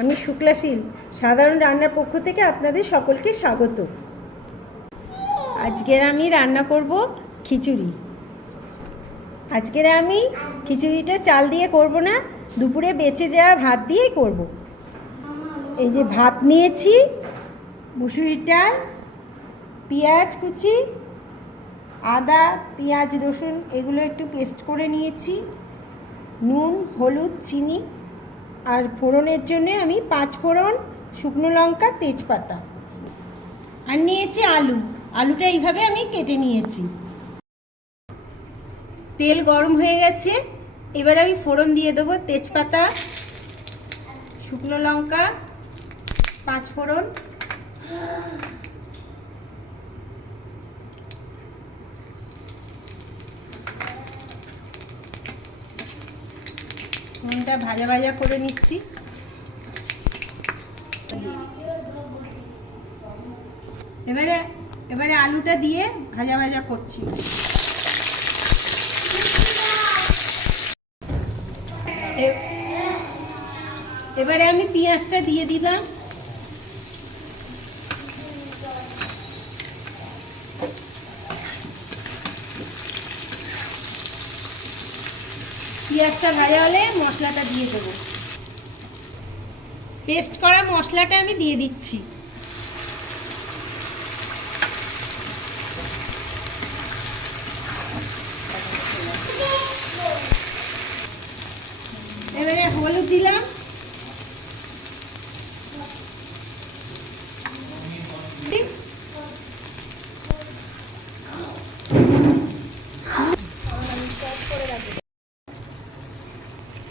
আমি শুক্লাশীল সাধারণ রান্নার পক্ষ থেকে আপনাদের সকলকে স্বাগত। আজকের আমি রান্না করব খিচুড়ি। আজকের আমি খিচুড়িটা চাল দিয়ে করব না, দুপুরে বেঁচে যাওয়া ভাত দিয়েই করব। এই যে ভাত নিয়েছি, মুসুরির ডাল, পেঁয়াজ কুচি, আদা পেঁয়াজ রসুন এগুলো একটু পেস্ট করে নিয়েছি, নুন হলুদ চিনি, আর ফোড়নের জন্য আমি 5 ফোড়ন, শুকনো লঙ্কা, তেজপাতা, আর নিয়েছি আলুটা এইভাবে আমি কেটে নিয়েছি। তেল গরম হয়ে গেছে, এবার আমি ফোড়ন দিয়ে দেবো তেজপাতা, শুকনো লঙ্কা, 5 ফোড়ন, ফোড়নটা ভাজা ভাজা করে নিচ্ছি। এবারে আলুটা দিয়ে ভাজা ভাজা করছি। এবারে আমি পেঁয়াজটা দিয়ে দিলাম। পেঁয়াজটা ভাজা হলে মশলাটা দিয়ে দেবো। পেস্ট করা মশলাটা আমি দিয়ে দিচ্ছি। এবারে হলুদ দিলাম,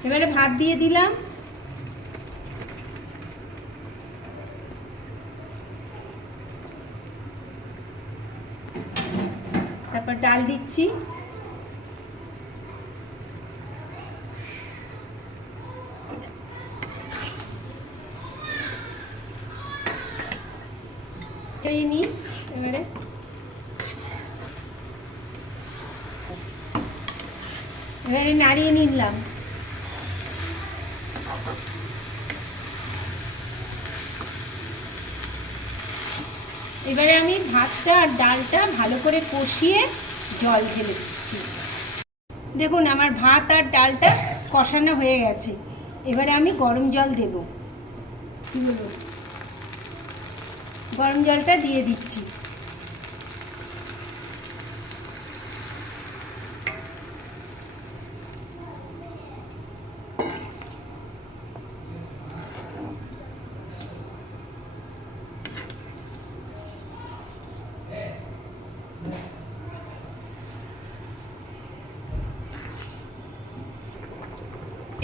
এবারে ভাত দিয়ে দিলাম, তারপর ডাল দিচ্ছি, এবারে নাড়িয়ে নিলাম। এবারে আমি ভাতটা আর ডালটা ভালো করে কষিয়ে জল ঢেলে দিচ্ছি। দেখুন আমার ভাত আর ডালটা কষানো হয়ে গেছে। এবারে আমি গরম জল দেব। গরম জলটা দিয়ে দিচ্ছি।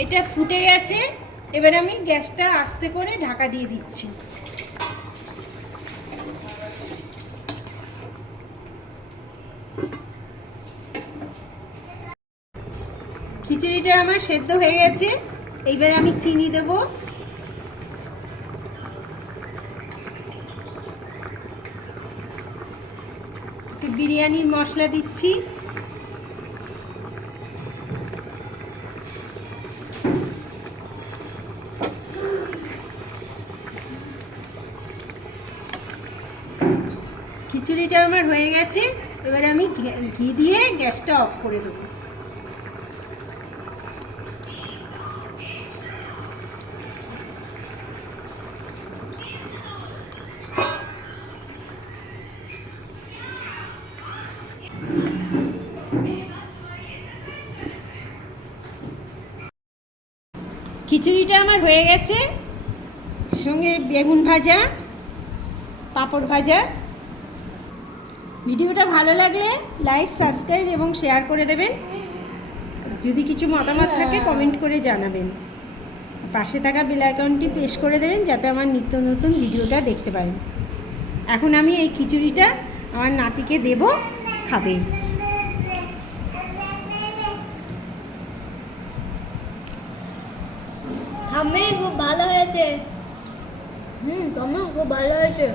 এটা ফুটে গেছে, এবার আমি গ্যাসটা আস্তে করে ঢাকা দিয়ে দিচ্ছি। খিচুড়িটা আমার সেদ্ধ হয়ে গেছে, এইবার আমি চিনি দেব, একটু বিরিয়ানির মশলা দিচ্ছি, খিচুড়িটা আমার হয়ে গেছে। এবারে আমি ঘি দিয়ে গ্যাসটা অফ করে দেব। খিচুড়িটা আমার হয়ে গেছে, সঙ্গে বেগুন ভাজা, পাঁপড় ভাজা। ভিডিওটা ভালো লাগলে লাইক সাবস্ক্রাইব এবং শেয়ার করে দেবেন। যদি কিছু মতামত থাকে কমেন্ট করে জানাবেন। পাশে থাকা বেল আইকনটি প্রেস করে দেবেন যাতে আমার নিত্য নতুন ভিডিওটা দেখতে পারেন। এখন আমি এই খিচুড়িটা আমার নাতিকে দেব, খাবে। খুব ভালো হয়েছে। খুব ভালো হয়েছে।